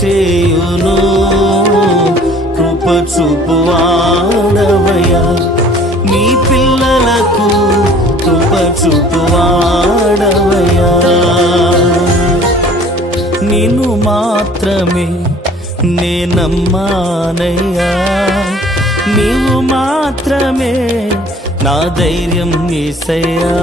చేయును కృప చూపువాడవయ్యా, నీ పిల్లలకు కృప చూపువాడవయ్యా. నిన్ను మాత్రమే నే నమ్మానయ్యా, నీవు మాత్రమే నా ధైర్యం యేసయ్యా.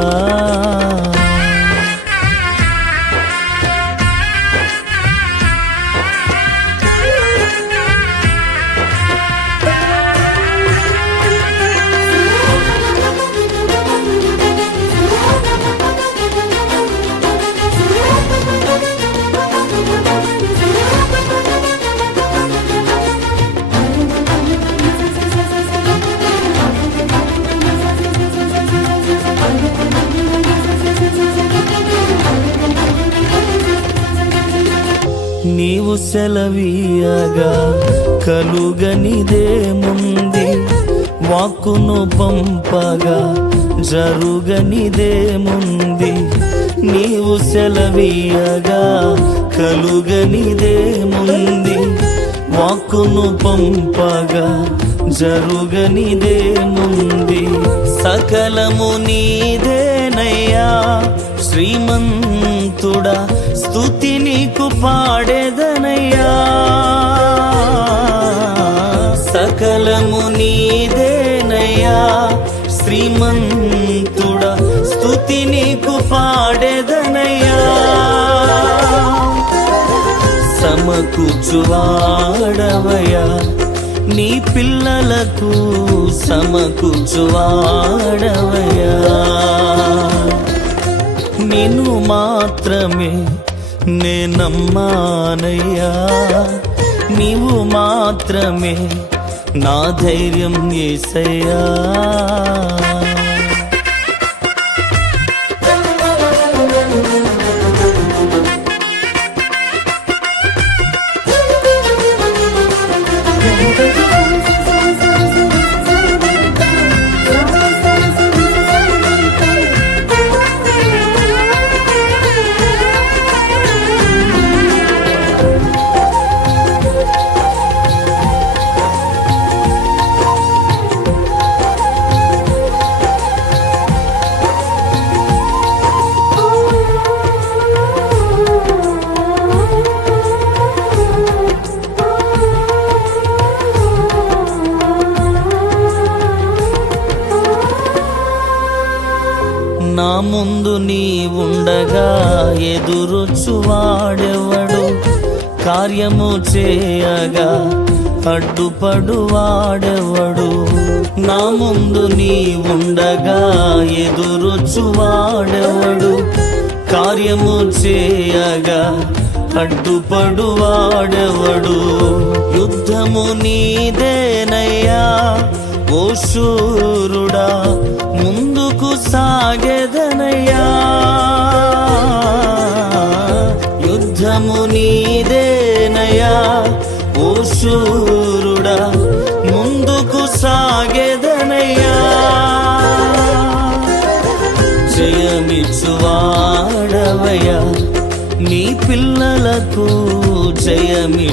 నీవు సెలవీయగా కలుగనిదేముంది, వాక్కును పంపగా జరుగనిదేముంది. నీవు సెలవీయగా కలుగనిదేముంది, వాక్కును పంపగా జరుగనిదేముంది. సకలము నీదేనయ్యా శ్రీమంతుడా, స్తుతి నీకు పాడేదనయ్యా. సకలము నీదేనయ్యా శ్రీమంతుడా, స్తుతి నీకు పాడేదనయ్యా. సమకూర్చువాడవయ్యా, నీ పిల్లలకు సమకూర్చువాడవయ్యా. నిన్ను మాత్రమే నే నమ్మానయ్యా, నీవు మాత్రమే నా ధైర్యం యేసయ్యా. నా ముందు నీ ఉండగా ఎదురొచ్చువాడెవడు, కార్యము చేయగా అడ్డుపడువాడెవడు. నా ముందు నీ ఉండగా ఎదురొచ్చువాడెవడు, కార్యము చేయగా అడ్డుపడువాడెవడు. యుద్ధము నీదేనయ్యా ఓ శూరుడా, ముందుకు సాగెదనయ్యా. యుద్ధము నీదేనయ్యా ఓ శూరుడా, ముందుకు సాగెదనయ్యా. జయమిచ్చువాడవయ్యా, నీ పిల్లలకు జయమి